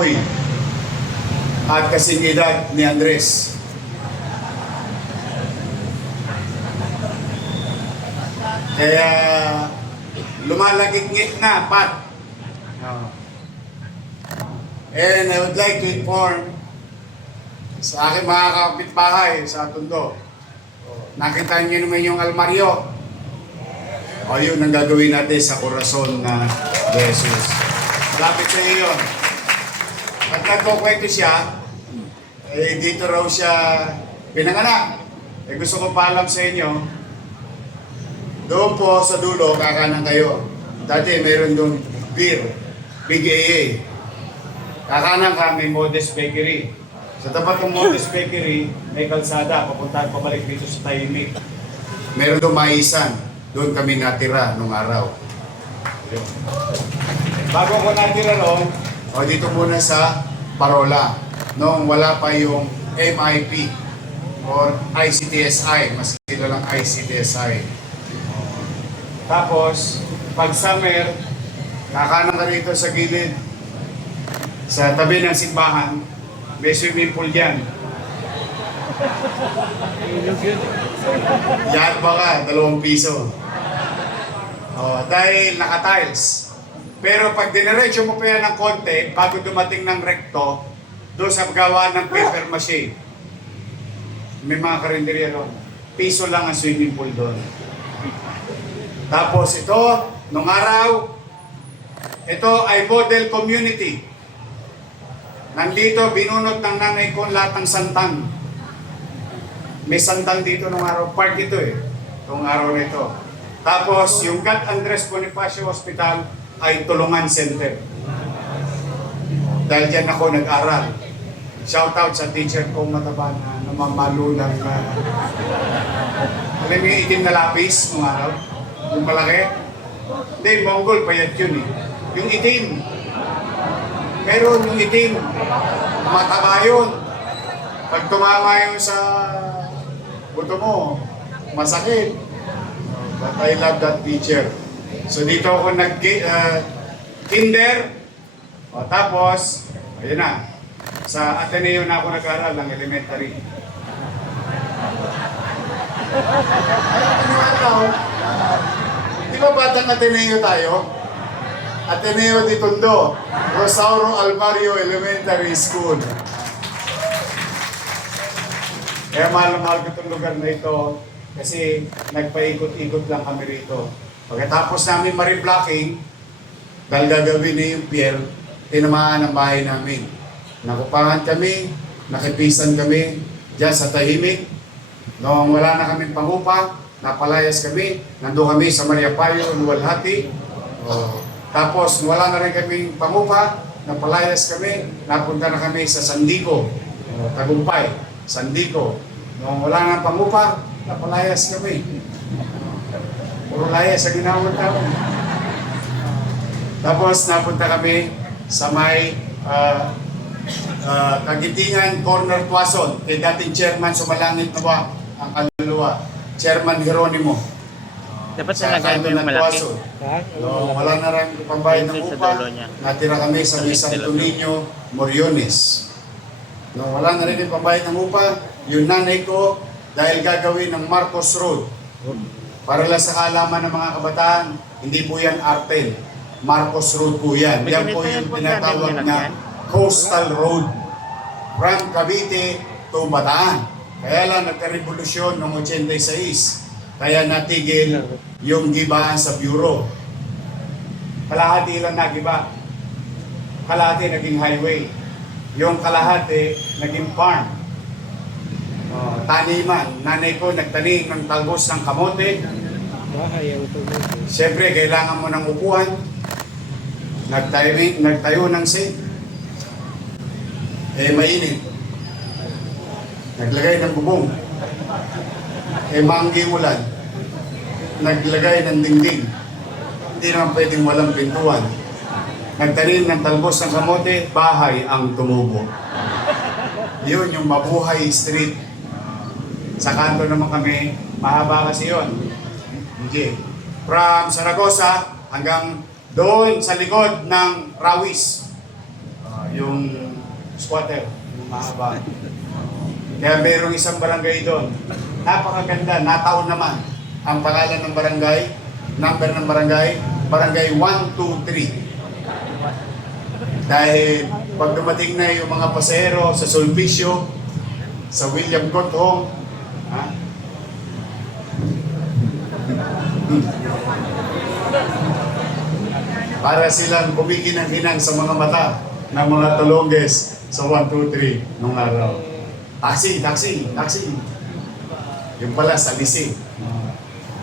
Boy at kasing edad ni Andres. Kaya lumalagit-ngit na, Pat. And I would like to inform sa aking mga kapitbahay sa Tondo. Nakita niyo naman yung almaryo. O yun ang gagawin natin sa Corazon na Jesus. Malapit sa iyo yun. Pag nagkukwento siya, dito raw siya pinanganak. Gusto ko paalam sa inyo, doon po sa dulo, kakanan kayo. Dati mayroon doon beer, Big AA. Kakanan ka, may Modest Bakery. Sa tapat ng Modest Bakery, may kalsada, papuntahan pabalik dito sa Tahimik. Meron doon maisan. Doon kami natira nung araw. Yun. Bago ko natira noon, dito muna sa Parola. Nung wala pa yung MIP or ICTSI, mas kilalang ICTSI. Tapos, pag summer, kakanan ka rito sa gilid, sa tabi ng simbahan, may swimming pool dyan. Yan ba ka? 2 piso. Dahil naka-tiles. Pero pag diniretso mo pa yan ng konti, bago dumating ng rekto, doon sa gawa ng paper mache, may mga karinderya doon. Piso lang ang swimming pool doon. Tapos ito, nung araw, ito ay model community. Nandito, binunot ng nanay ko lahat ng santang. May santang dito nung araw. Park ito nung araw na ito. Tapos, yung God Andres Bonifacio Hospital ay tulungan center. Dahil dyan ako nag-aral. Shout out sa teacher kong mataba na namamalo ng alam mo yung itim na lapis nung araw? Yung malaki? Hindi, Mongol, payat yun Yung itim. Meron yung itim. Mataba yun. Pag tumama yun sa buto mo, masakit. But I love that teacher. So dito ako nag-kinder. Tapos, ayun na. Sa Ateneo na ako nag-aral ng elementary. Di ba batang Ateneo tayo? Ateneo de Tondo, Rosauro Almario Elementary School. Kaya mahal na mahal ko itong lugar na ito kasi nagpaikot-ikot lang kami rito. Pagkatapos namin ma-reblocking, dahil gagawin na yung pier, tinamaan ang bahay namin. Nakupahan kami, nakipisan kami dyan sa Tahimik. Noong wala na kaming pangupa, napalayas kami, nandun kami sa Maria Payo, Luwalhati. Tapos wala na rin kaming pangupa, napalayas kami, napunta na kami sa Sandico, Tagumpay, Sandico. Noong wala na pangupa, napalayas kami. Puro layas sa ginawang tao. Tapos napunta kami sa may Kagitingan, Corner Tuason, kay dating chairman Sumalangit na ba ang kaluluwa, Chairman Geronimo. Dapat nalagay mo yung malaki. Wala na rin pambayad ng upa. Natira kami sa Santo Niño, Moriones. Wala na rin pambayad ng upa. Yung nanay ko, dahil gagawin ng Marcos Road. Para lang sa kaalaman ng mga kabataan, hindi po yan Artel. Marcos Road po yan. Yan po yung tinatawag na Coastal Road. From Cavite to Bataan. Kaya lang nagka-revolusyon noong 86. Kaya natigil yung gibaan sa bureau. Kalahati lang nagiba. Kalahati naging highway. Yung kalahati naging farm. Taniman. Nanay ko nagtanim ng talbos ng kamote. Siyempre, kailangan mo ng upuan. Nagtayo ng sink. Mainit. Naglagay ng bubong. Manggi ulan. Naglagay ng dingding. Hindi naman pwedeng walang pintuan. Nagtanim ng talbos ng kamote, bahay ang tumubo. Yun yung Mabuhay Street. Sa kanto naman kami, mahaba kasi yun. From Saragosa hanggang doon sa likod ng Rawis. yung squatter, yung mahaba. Kaya mayroong isang barangay doon. Napakaganda, nataon naman. Ang pangalan ng barangay, number ng barangay, barangay 123. Dahil pag dumating na yung mga pasahero sa Sulpicio, sa William Court Home, ha? Para silang kumikinang-kinang sa mga mata ng mga Talonges sa 123 nung araw. Taxi, taxi, taxi. Yung pala sa Lisig.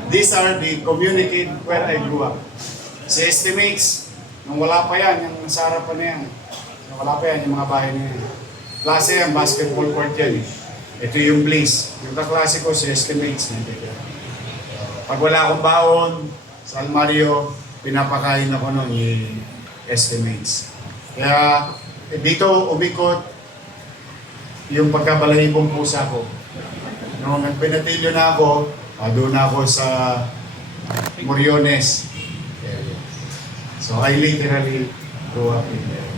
These are the community where I grew up. Si estimates, nung wala pa yan, yung nasa harapan na yan. Nung wala pa yan, yung mga bahay na yan. Klase yan, basketball court yan. Ito yung Bliss. Yung kaklase ko, si estimates. Pag wala akong baon, sa almaryo, pinapakain ako nun yung estimates. Kaya dito umikot yung pagkabalahibong pusa ko. Nung nagpinatilyo na ako, doon na ako sa Moriones area. So I literally grew up in there.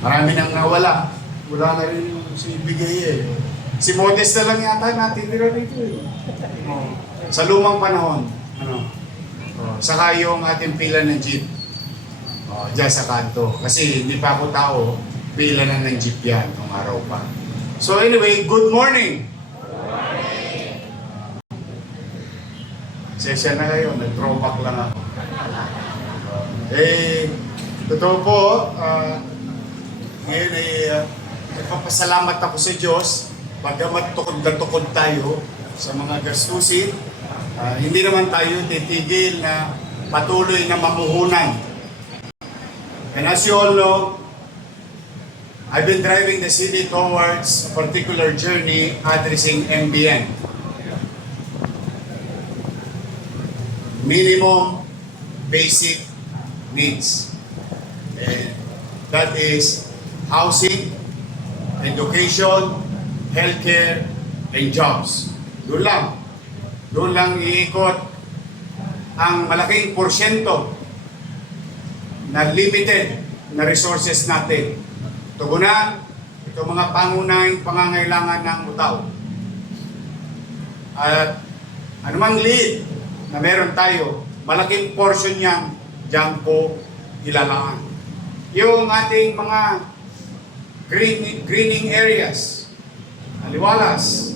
Marami nang nawala. Wala na rin yung si Bigay eh. Si Modest na lang yata natitira dito eh. Sa lumang panahon. Saka yung ating pila ng jeep. Diyan sa kanto. Kasi hindi pa ako tao, pila na ng jeep yan nung araw pa. So anyway, good morning! Sesya na kayo, nag-throwback lang ako. Totoo po, ngayon ay nagpapasalamat ako sa Diyos, bagamat tukod na tukod tayo sa mga gastusin, hindi naman tayo titigil na patuloy na mamuhunan. And as you all know, I've been driving the city towards a particular journey addressing MBN. Minimum basic needs. And that is housing, education, healthcare, and jobs. Doon lang. Doon lang iikot ang malaking porsyento na limited na resources natin. Tugunan itong mga pangunahing pangangailangan ng tao. At anumang lead na meron tayo, malaking portion niyang diyan ko ilalaan. Yung ating mga greening areas, aliwalas,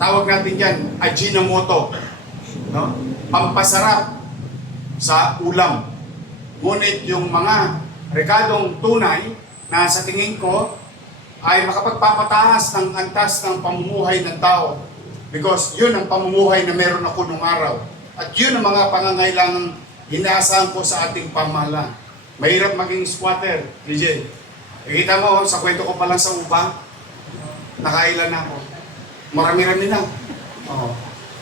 tawag natin dyan, Ajinomoto, no? Pampasarap sa ulam. Ngunit yung mga rekadong tunay na sa tingin ko ay makapagpapataas ng antas ng pamumuhay ng tao. Because yun ang pamumuhay na meron ako nung araw. At yun ang mga pangangailangang inaasahan ko sa ating pamahalaan. Mahirap maging squatter, DJ. Nakita mo, sa kwento ko pa lang sa upa, nakailan na ako. Marami-rami na. Oh.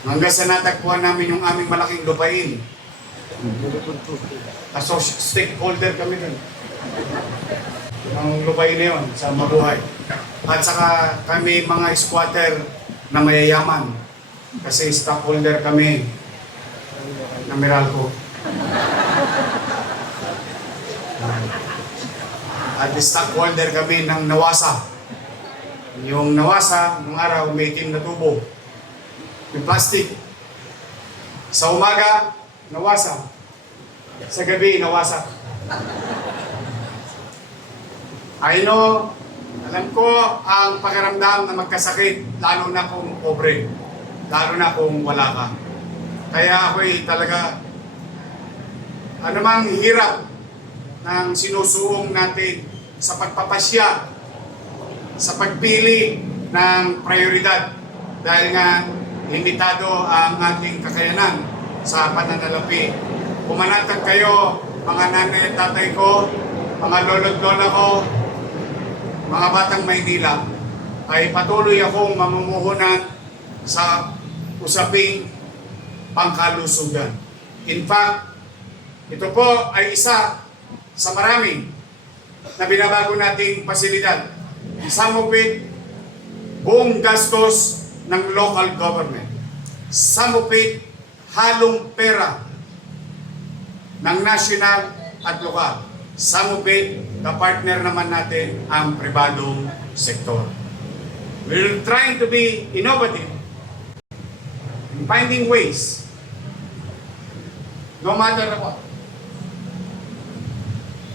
Hanggang sa natagpuan namin yung aming malaking lupain. Kaso stakeholder kami dun. Ang lupain na yun sa mabuhay. At saka kami mga squatter na mayayaman. Kasi stockholder kami ng Meralco. At stockholder kami ng Nawasa. Yung Nawasa, nung araw, may itim na tubo. Yung plastic. Sa umaga, Nawasa. Sa gabi, Nawasa. I know, alam ko ang pakiramdam na magkasakit, lalo na kung pobre, lalo na kung wala ka. Kaya ako'y talaga, anumang hirap ng sinusuong natin sa pagpapasya, sa pagpili ng prioridad, dahil nga limitado ang ating kakayanan sa pananalapi. Pumanatag kayo, mga nanay at tatay ko, mga lolo't lola ko, mga batang Maynila, ay patuloy akong mamumuhunan sa usaping pangkalusugan. In fact, ito po ay isa sa marami na binabago nating pasilidad. Samupit buong gastos ng local government. Samupit halong pera ng national at lokal. Some of it, kapartner naman natin ang pribadong sektor. We're trying to be innovative in finding ways, no matter what.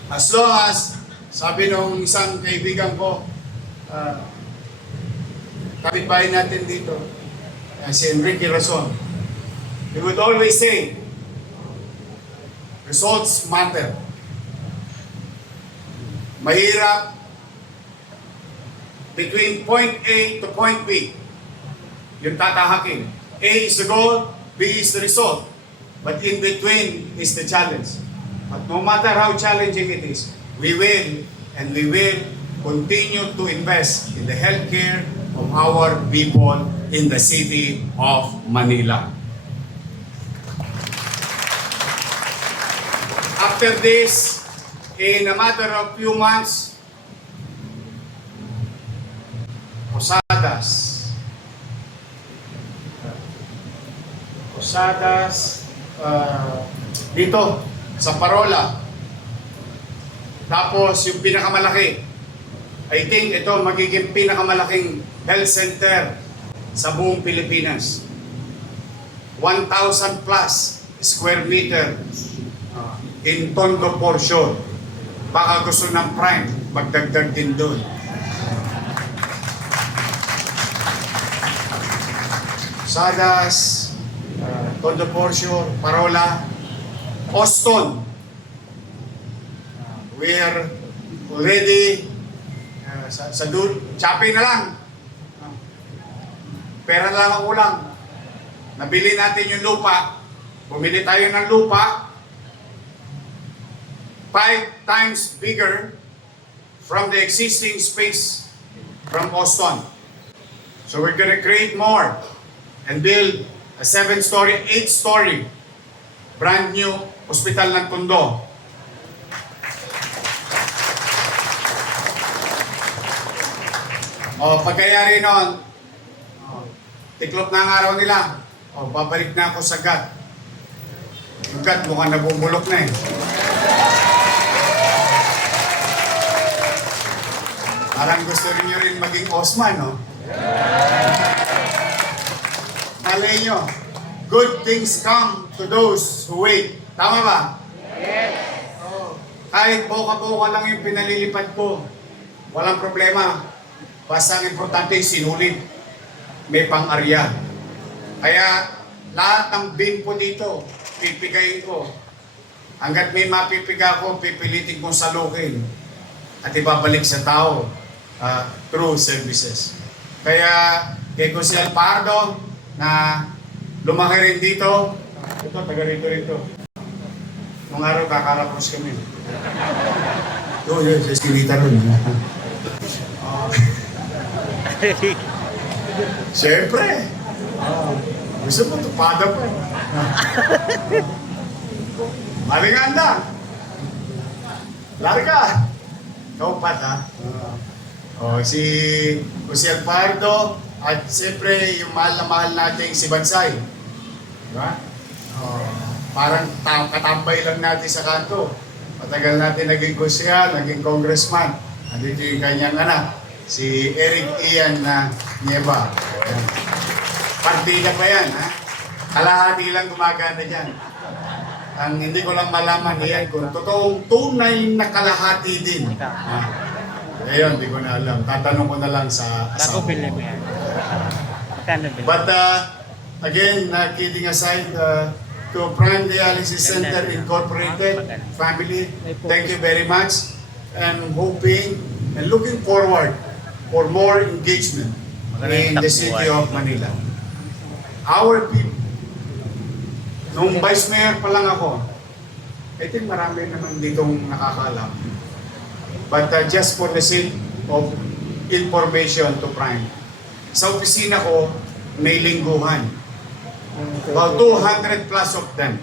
As long as, sabi nung isang kaibigan ko, kapitbahay natin dito, si Enrique Razon, he would always say, results matter. Mahirap between point A to point B. Yung tatahakin. A is the goal, B is the result. But in between is the challenge. But no matter how challenging it is, we will continue to invest in the healthcare of our people in the city of Manila. After this, in a matter of few months, Posadas, dito, sa Parola. Tapos yung pinakamalaki, I think ito magiging pinakamalaking health center sa buong Pilipinas. 1,000 plus square meter in Tondo portion. Baka gusto ng Prime, magdagdag din doon. Sadas, Tondo portion, Parola, Austin. We are already sa doon, Chape na lang. Pera lang ang ulang. Nabili natin yung lupa. Bumili tayo ng lupa 5 times bigger from the existing space from Austin. So we're going to create more and build a 7-story, 8-story brand new hospital ng Tondo. Pagkayari noon, tiklop na ang araw nila. Babalik na ako sa GAT. Yung GAT mukhang nabubulok na eh. Parang gusto rin nyo rin maging Osman, no? Malay nyo, good things come to those who wait. Tama ba? Yes. Kahit boka-boka lang yung pinalilipad ko, walang problema. Basta ang importante, sinulid. May pang-arya. Kaya lahat ng bin po dito, pipigayin ko. Hanggat may mapipiga ko, pipilitin kong salukin. At ibabalik sa tao through services. Kaya kay Jose Pardo na lumaki rin dito, ito, taga rito. Nung araw, kakalapos kami. Yun, sa eskinita rin. Siyempre. Gusto mo, tupada pa. Maliganda. Larga. Kaupat, ha? Si Jose Alpardo at siyempre yung mahal na mahal nating si Bansay. Diba? Parang katambay lang natin sa kanto. Matagal natin naging konsyal, naging congressman. Andito yung kanyang anak, si Eric Ian na Nieva. Partida pa yan, ha? Kalahati lang gumagana dyan. Ang hindi ko lang malaman yan kung totoong tunay na kalahati din. Ngayon, hindi ko na alam. Tatanong ko na lang sa asawa. Ako pili mo yan. Magkano bilhin? But again, kidding aside, to Prime Dialysis Center Incorporated family, thank you very much. And hoping and looking forward for more engagement in the city of Manila. Our people, nung Vice Mayor pa lang ako, I think marami naman ditong nakakaalam. But just for the sake of information to Prime, sa opisina ko, may lingguhan. About 200 plus of them.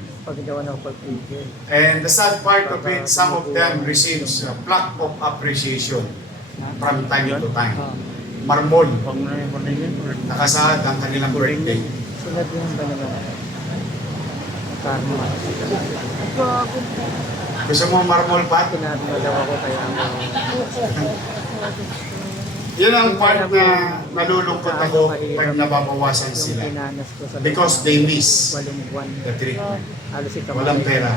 And the sad part of it, some of them receives a plaque of appreciation from time to time. Marmol, nakasaad ang kanilang birthday. Sila din ba naman? Gusto mo marmol pat? Tinatama daw ako kaya ako. Yun ang part na nalulungkot ako pag nababawasan Yung sila. pinanas ko sa Because they miss 8 buwan. the treatment. Halos ikaw Walang pera.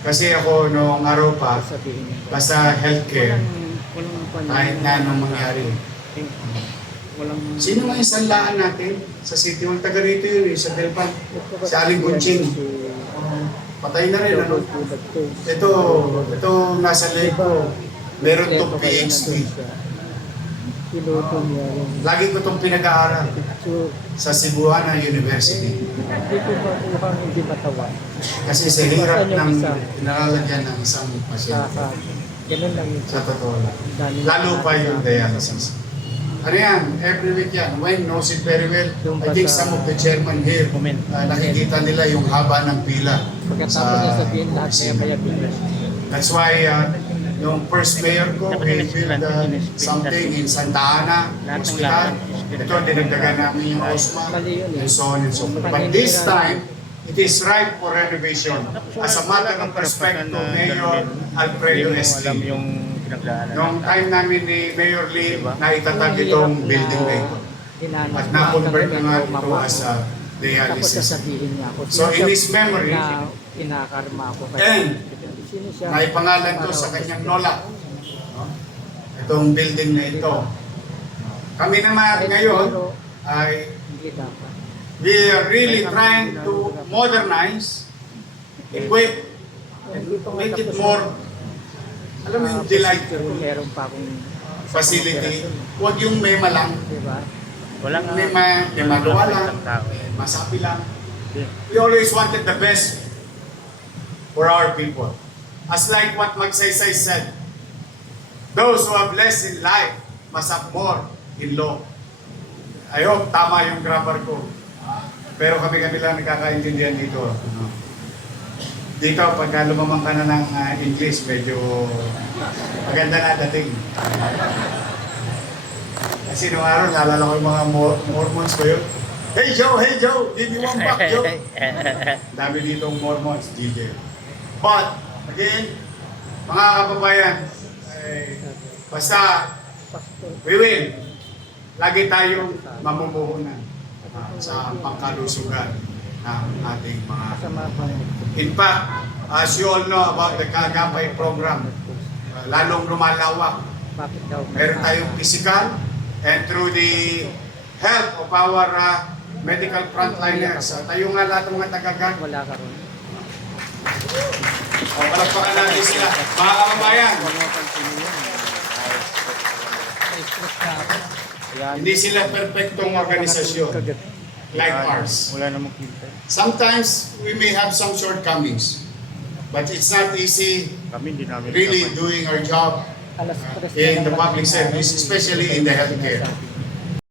Kasi ako noong araw pa, sabihin ko. basta healthcare, Walang kahit na anong mangyari. Walang Sino nga yung sanlaan natin sa City Hall? Taga rito yun, sa Delpan. Si Aling Gunching. Patay na rin, ano? Ito nasa lake ko. Meron tong PhD. Piloto niya rin. Lagi ko itong pinag-aaral So, sa Cebuana University. hindi ko ba mukhang hindi matawan. Kasi sa hirap ng pinalalagyan ng isang pasyente. Ganun lang yun. Sa totoo lang. Dahil- Lalo pa yung dialysis. Ano yan? Every week yan. Wayne knows it very well. I think some of the chairman here, nakikita nila yung haba ng pila Pagkatapos na sabihin lahat kaya opisina. kaya biglas. That's why yung first mayor ko, we built something in Santa Ana Hospital. Ito, dinagdagan namin yung OSMA and so on and so forth. But this time, it is ripe for renovation. As a matter of respect to Mayor Alfredo S. Alam Lee. yung pinagdaanan. Noong time namin ni Mayor Lee, naitatag itong building na ito. At na-convert na nga ito as a Tapos dialysis. sasabihin niya ako. So in his memory, na kinakarma ako. and Sino siya? may pangalan to sa kanyang lola. Itong building na ito. Kami naman ngayon ay Hindi dapat. we are really trying to modernize, equip, and make it more, alam mo yung delightful Meron pa akong facility. Huwag yung mema lang, diba? Walang may magawa lang, masapi lang. We always wanted the best for our people. As like what Magsaysay said, those who have less in life must have more in law. I hope tama yung grammar ko. Pero kami lang nakakaintindihan dito. Dito, pagka lumamang ka na ng English, medyo maganda na dating. Kasi nung araw, naalala ko yung mga Mormons ko yun. Hey Joe, give me one buck, Joe. Dami ditong Mormons, DJ. But, again, mga kababayan, basta, we will. Lagi tayong mamumuhunan sa pangkalusugan ng ating mga... Kasama pa. In fact, as you all know about the Kagapay program, lalong lumalawak. Bakit daw? Meron tayong physical and through the help of our medical frontliners. Tayo nga lahat ng mga tagagan. Wala ka ron. O, palagpakan natin sila. Mga kababayan, Huwag mo pansinin yun. Na-stress na ako. Yan. hindi sila perfectong organisasyon like ours. Wala namang kita. Sometimes we may have some shortcomings, but it's not easy Kami hindi namin really doing our job Alas 3 in the public service, especially in the healthcare.